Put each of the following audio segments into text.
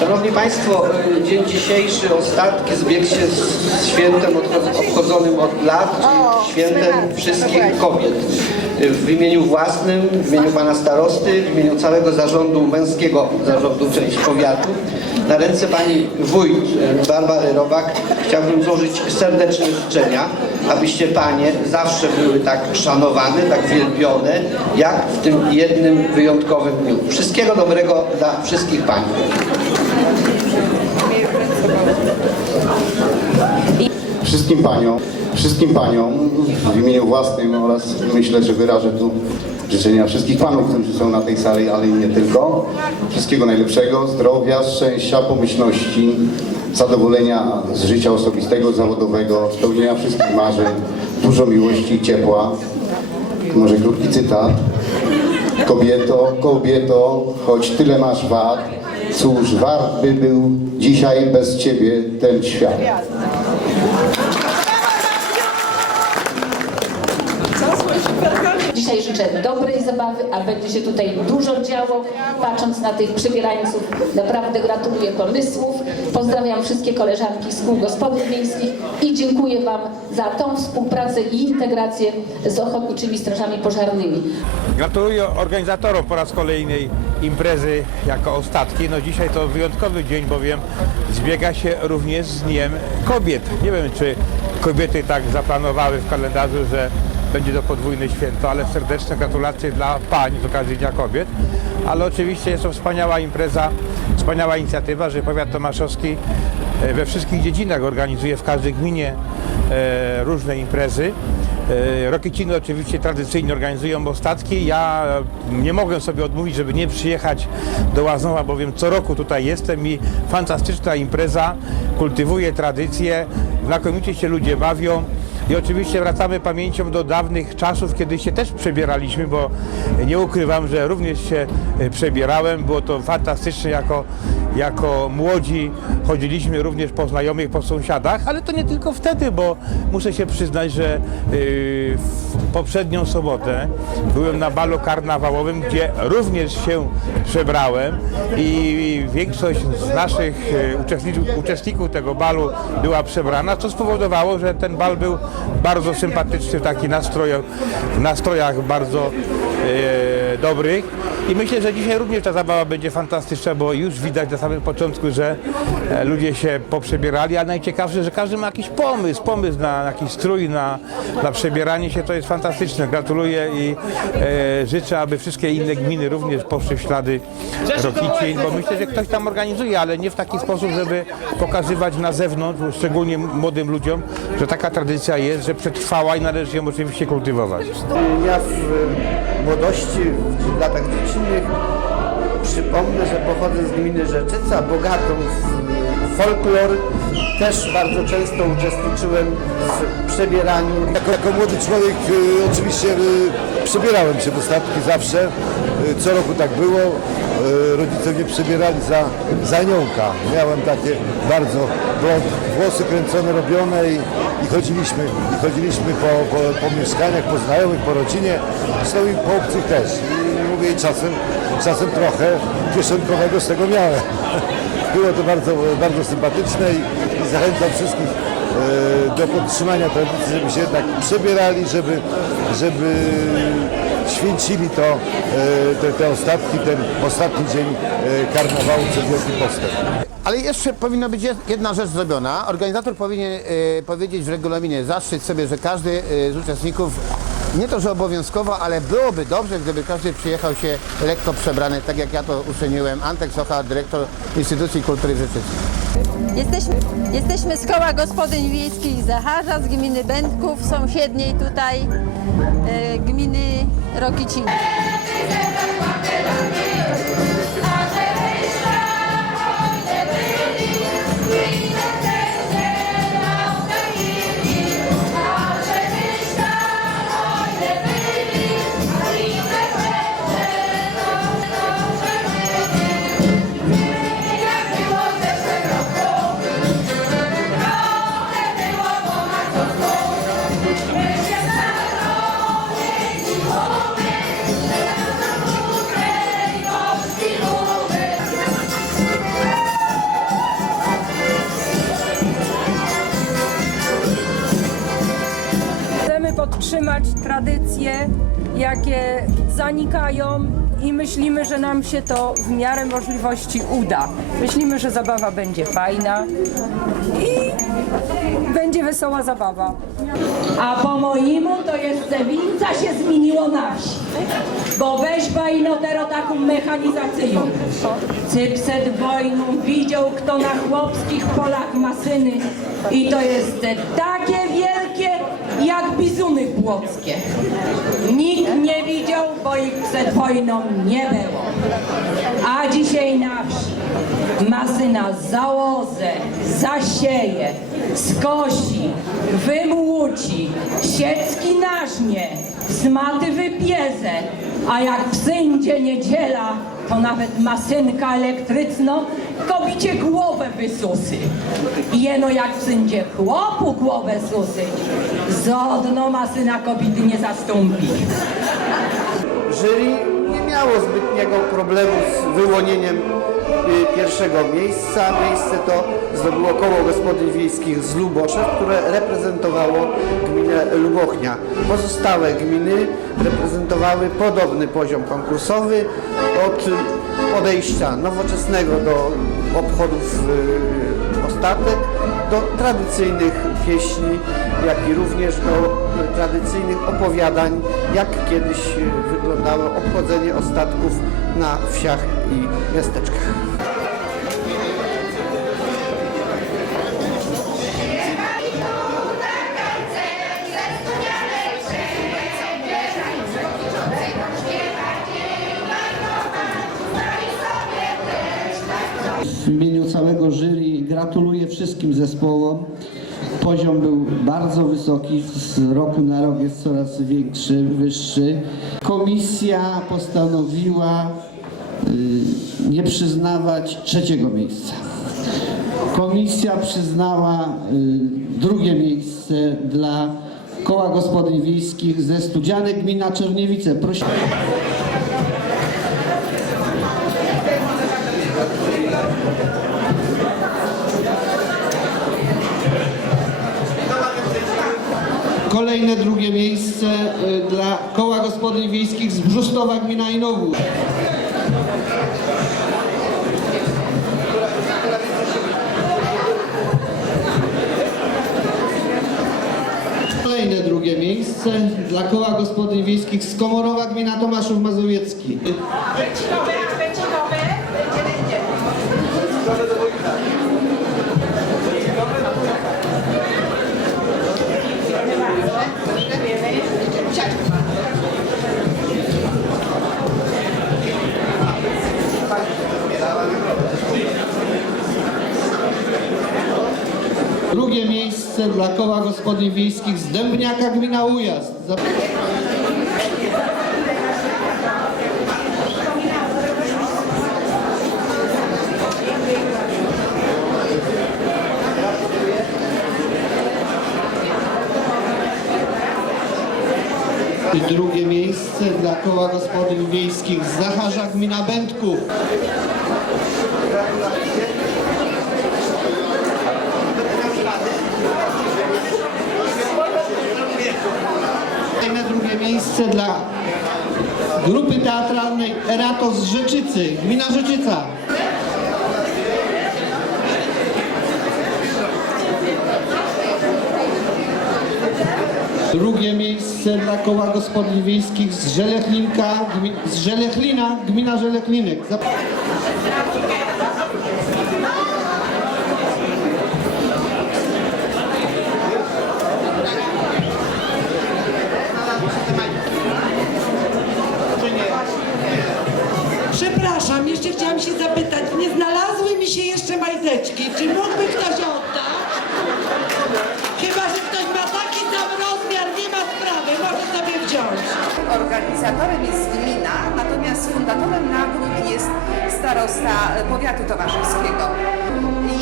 Szanowni Państwo, y, dzień dzisiejszy ostatki zbiegł się z świętem obchodzonym od lat, czyli świętem wszystkich kobiet. W imieniu własnym, w imieniu Pana Starosty, w imieniu całego zarządu męskiego zarządu część powiatu, na ręce Pani Wójt y, Barbary Robak chciałbym złożyć serdeczne życzenia, abyście Panie zawsze były tak szanowane, tak wielbione, jak w tym jednym wyjątkowym dniu. Wszystkiego dobrego dla wszystkich Pań. Wszystkim paniom, wszystkim paniom w imieniu własnym oraz myślę, że wyrażę tu życzenia wszystkich panów, którzy są na tej sali, ale i nie tylko. Wszystkiego najlepszego, zdrowia, szczęścia, pomyślności, zadowolenia z życia osobistego, zawodowego, spełnienia wszystkich marzeń, dużo miłości ciepła. Może krótki cytat. Kobieto, kobieto, choć tyle masz wad, cóż wart by był dzisiaj bez ciebie ten świat. Dzisiaj życzę dobrej zabawy, a będzie się tutaj dużo działo. Patrząc na tych przybierańców, naprawdę gratuluję pomysłów. Pozdrawiam wszystkie koleżanki z kół gospodyń miejskich i dziękuję Wam za tą współpracę i integrację z ochotniczymi strażami pożarnymi. Gratuluję organizatorom po raz kolejnej imprezy jako ostatki. No dzisiaj to wyjątkowy dzień, bowiem zbiega się również z Dniem Kobiet. Nie wiem, czy kobiety tak zaplanowały w kalendarzu, że będzie to podwójne święto, ale serdeczne gratulacje dla pań z okazji Dnia Kobiet. Ale oczywiście jest to wspaniała impreza, wspaniała inicjatywa, że powiat tomaszowski e, we wszystkich dziedzinach organizuje w każdej gminie e, różne imprezy. E, Rokiciny oczywiście tradycyjnie organizują ostatki. Ja nie mogę sobie odmówić, żeby nie przyjechać do Łaznowa, bowiem co roku tutaj jestem i fantastyczna impreza, kultywuje tradycje, znakomicie się ludzie bawią. I oczywiście wracamy pamięcią do dawnych czasów, kiedy się też przebieraliśmy, bo nie ukrywam, że również się e, przebierałem. Było to fantastyczne jako, jako młodzi. Chodziliśmy również po znajomych, po sąsiadach, ale to nie tylko wtedy, bo muszę się przyznać, że yy, w poprzednią sobotę byłem na balu karnawałowym, gdzie również się przebrałem i większość z naszych e, uczestników, uczestników tego balu była przebrana, co spowodowało, że ten bal był bardzo sympatyczny, w takich nastrojach, w nastrojach bardzo e, dobrych. I myślę, że dzisiaj również ta zabawa będzie fantastyczna, bo już widać na samym początku, że e, ludzie się poprzebierali, a najciekawsze, że każdy ma jakiś pomysł, pomysł na jakiś strój, na, na przebieranie się, to jest fantastyczne. Gratuluję i e, życzę, aby wszystkie inne gminy również poszły w ślady Rokicin, bo myślę, że ktoś tam organizuje, ale nie w taki sposób, żeby pokazywać na zewnątrz, szczególnie młodym ludziom, że taka tradycja jest, że przetrwała i należy ją oczywiście kultywować. Ja w młodości, w latach dziecinnych przypomnę, że pochodzę z gminy Rzeczyca, bogatą w folklor. Też bardzo często uczestniczyłem w przebieraniu. Jako, jako młody człowiek y, oczywiście y, przebierałem się w ostatki zawsze. Y, co roku tak było. Y, rodzice mnie przebierali za, za. Miałem takie bardzo blond, włosy kręcone, robione i, i chodziliśmy, i chodziliśmy po, po, po mieszkaniach, po znajomych, po rodzinie, zresztą i po obcych też. I czasem, czasem trochę kieszonkowego z tego miałem. Było to bardzo, bardzo sympatyczne i, i zachęcam wszystkich e, do podtrzymania tradycji, żeby się jednak przebierali, żeby, żeby święcili to, e, te, te ostatki, ten ostatni dzień e, karnawału przed Wielkim Postem. Ale jeszcze powinna być jed- jedna rzecz zrobiona. Organizator powinien powiedzieć w regulaminie, zastrzec sobie, że każdy z uczestników, nie to, że obowiązkowo, ale byłoby dobrze, gdyby każdy przyjechał się lekko przebrany, tak jak ja to uczyniłem. Antek Socha, dyrektor Instytucji Kultury Rzeczycy. Jesteśmy, jesteśmy z koła gospodyń wiejskich Zacharza, z gminy Będków, sąsiedniej tutaj e, gminy Rokiciny. Utrzymać tradycje, jakie zanikają i myślimy, że nam się to w miarę możliwości uda. Myślimy, że zabawa będzie fajna i będzie wesoła zabawa. A po mojemu to jeszcze winca się zmieniło na wsi. Bo weźba ino tero taką mechanizację. Cyp przed wojną widział, kto na chłopskich polach ma syny. I to jest takie wielkie, jak bizuny płockie. Nikt nie widział, bo ich przed wojną nie było. A dzisiaj na wsi masyna załozę, zasieje, skosi, wymłuci, siecki nażnie, zmaty wypieze, a jak przyjdzie niedziela, to nawet masynka elektryczna kobicie głowę wysusy. Jeno jak przyjdzie chłopu głowę susy, żadna masyna kobiety nie zastąpi. Jury nie miało zbytniego problemu z wyłonieniem pierwszego miejsca. Miejsce to zdobyło koło gospodyń wiejskich z Luboszew, które reprezentowało gminę Lubochnia. Pozostałe gminy reprezentowały podobny poziom konkursowy od podejścia nowoczesnego do obchodów y, ostatek, do tradycyjnych pieśni, jak i również do tradycyjnych opowiadań, jak kiedyś wyglądało obchodzenie ostatków na wsiach i miasteczkach. Wszystkim zespołom. Poziom był bardzo wysoki, z roku na rok jest coraz większy, wyższy. Komisja postanowiła y, nie przyznawać trzeciego miejsca. Komisja przyznała y, drugie miejsce dla Koła Gospodyń Wiejskich ze Studzianek Gmina Czerniewice. Prosi... Drugie miejsce y, dla Koła Gospodyń Wiejskich z Brzustowa Gmina Inowód. Kolejne drugie miejsce dla Koła Gospodyń Wiejskich z Komorowa Gmina Tomaszów Mazowiecki. Miejsce dla Koła Gospodyń Wiejskich z Dębniaka Gmina Ujazd. Zap- Drugie miejsce dla Koła Gospodyń Wiejskich z Zacharza Gmina Będków. Kolejne miejsce dla grupy teatralnej Eratos z Rzeczycy, gmina Rzeczyca. Drugie miejsce dla koła gospodyń wiejskich z Żelechlinka, z Żelechlina, gmina Żelechliniek. Zap- Przepraszam, jeszcze chciałam się zapytać, nie znalazły mi się jeszcze majteczki. Czy mógłby ktoś oddać? Chyba, że ktoś ma taki sam rozmiar, nie ma sprawy, może sobie wziąć. Organizatorem jest gmina, natomiast fundatorem nagród jest starosta powiatu tomaszewskiego.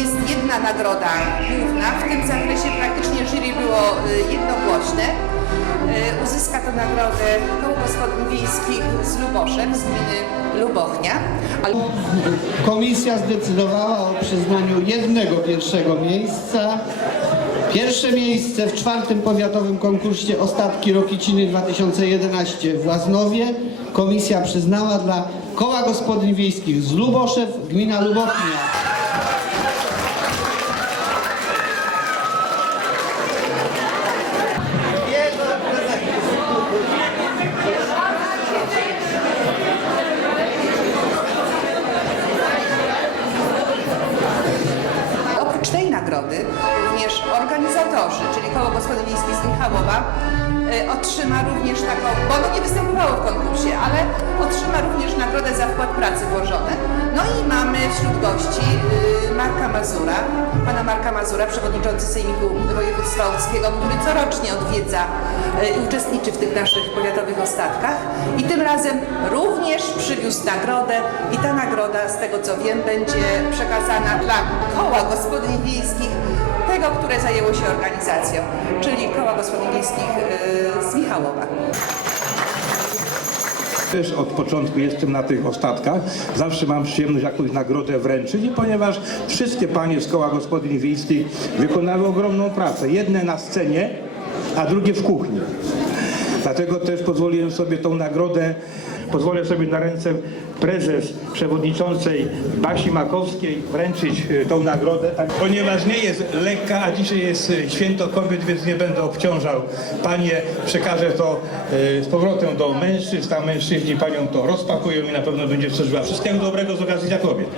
Jest jedna nagroda główna, w tym zakresie praktycznie jury było y, jednogłośne. Y, Uzyska to nagrodę koło gospodyń wiejskich z Luboszew, z gminy Lubochnia. Komisja zdecydowała o przyznaniu jednego pierwszego miejsca. Pierwsze miejsce w czwartym powiatowym konkursie Ostatki Rokiciny 2011 w Łaznowie komisja przyznała dla Koła Gospodyń Wiejskich z Luboszew, gmina Lubotnia. Otrzyma również taką, bo ono nie występowało w konkursie, ale otrzyma również nagrodę za wkład pracy włożony. No i mamy wśród gości y, Marka Mazura, pana Marka Mazura, przewodniczący Sejmiku Województwa Łódzkiego, który corocznie odwiedza y, i uczestniczy w tych naszych powiatowych ostatkach. I tym razem również przywiózł nagrodę i ta nagroda, z tego co wiem, będzie przekazana dla Koła Gospodyń Wiejskich, tego, które zajęło się organizacją, czyli Koła Gospodyń Wiejskich y, z Michałowa. Też od początku jestem na tych ostatkach. Zawsze mam przyjemność jakąś nagrodę wręczyć ponieważ wszystkie panie z koła gospodyń wiejskich wykonały ogromną pracę. Jedne na scenie, a drugie w kuchni. Dlatego też pozwoliłem sobie tą nagrodę, pozwolę sobie na ręce prezes przewodniczącej Basi Makowskiej wręczyć e, tą nagrodę, tak, ponieważ nie jest lekka, a dzisiaj jest e, święto kobiet, więc nie będę obciążał. Panie, przekażę to e, z powrotem do mężczyzn, a mężczyźni panią to rozpakują i na pewno będzie służyła. Wszystkiego dobrego z okazji Dnia Kobiet.